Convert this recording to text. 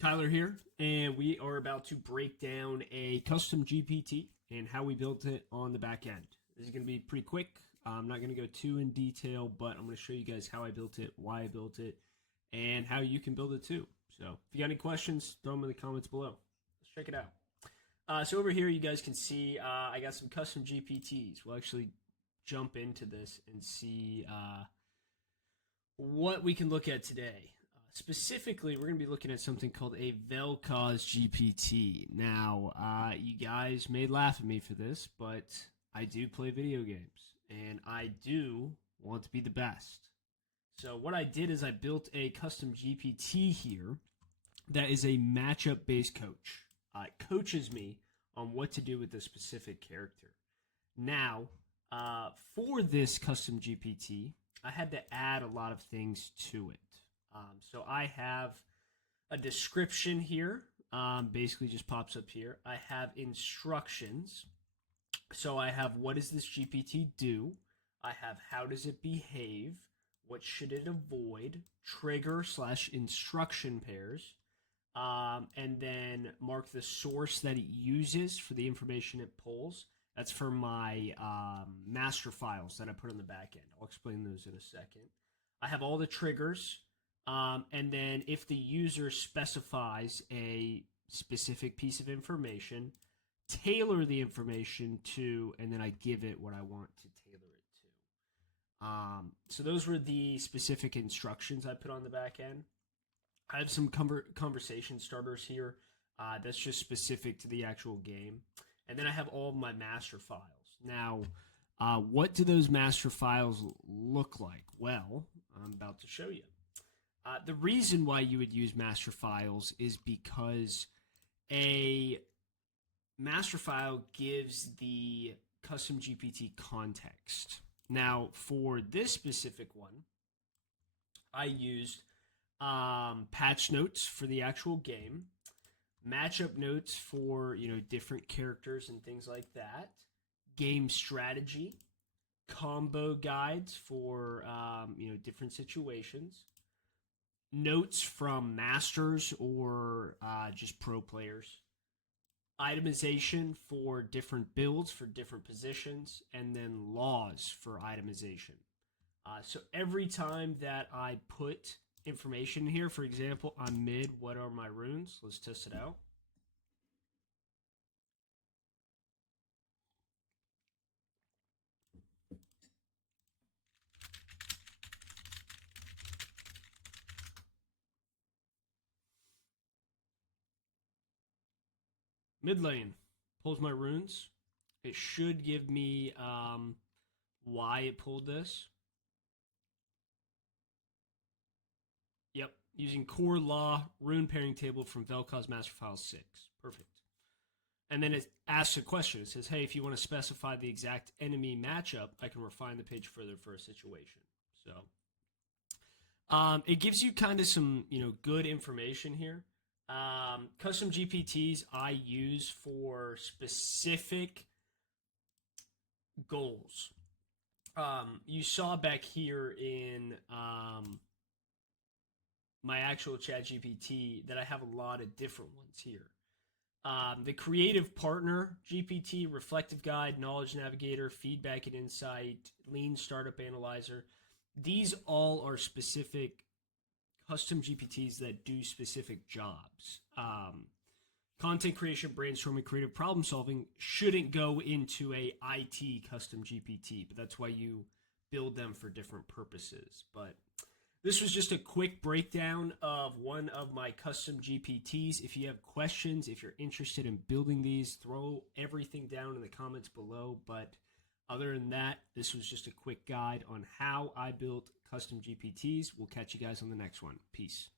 Tyler here, and we are about to break down a custom GPT and how we built it on the back end. This is going to be pretty quick. I'm not going to go too in detail, but I'm going to show you guys how I built it, why I built it, and how you can build it too. So if you got any questions, throw them in the comments below. Let's check it out. So over here, you guys can see I got some custom GPTs. We'll actually jump into this and see what we can look at today. Specifically, we're going to be looking at something called a Vel'Koz GPT. Now, you guys may laugh at me for this, but I do play video games, and I do want to be the best. So what I did is I built a custom GPT here that is a matchup-based coach. It coaches me on what to do with a specific character. Now, for this custom GPT, I had to add a lot of things to it. So I have a description here, basically just pops up here. I have instructions. So I have what does this GPT do? I have how does it behave? What should it avoid? Trigger / instruction pairs. And then mark the source that it uses for the information it pulls. That's for my master files that I put on the back end. I'll explain those in a second. I have all the triggers. And then if the user specifies a specific piece of information, tailor the information to, and then I give it what I want to tailor it to. So those were the specific instructions I put on the back end. I have some conversation starters here. That's just specific to the actual game. And then I have all of my master files. Now, what do those master files look like? Well, I'm about to show you. The reason why you would use master files is because a master file gives the custom GPT context. Now, for this specific one, I used patch notes for the actual game, matchup notes for different characters and things like that, game strategy, combo guides for different situations, notes from masters or just pro players, itemization for different builds for different positions, and then laws for itemization. So every time that I put information here, for example, I'm mid, what are my runes? Let's test it out. Mid lane pulls my runes. It should give me why it pulled this. Yep, using core law rune pairing table from Vel'Koz Master File 6. Perfect. And then it asks a question. It says, hey, if you want to specify the exact enemy matchup, I can refine the page further for a situation. So it gives you kind of some good information here. Custom GPTs I use for specific goals. You saw back here in my actual ChatGPT that I have a lot of different ones here. The Creative Partner GPT, Reflective Guide, Knowledge Navigator, Feedback and Insight, Lean Startup Analyzer. These all are specific custom GPTs that do specific jobs. Content creation, brainstorming, creative problem solving shouldn't go into a IT custom GPT, but that's why you build them for different purposes. But this was just a quick breakdown of one of my custom GPTs. If you have questions, if you're interested in building these, throw everything down in the comments below. But other than that, this was just a quick guide on how I built custom GPTs. We'll catch you guys on the next one. Peace.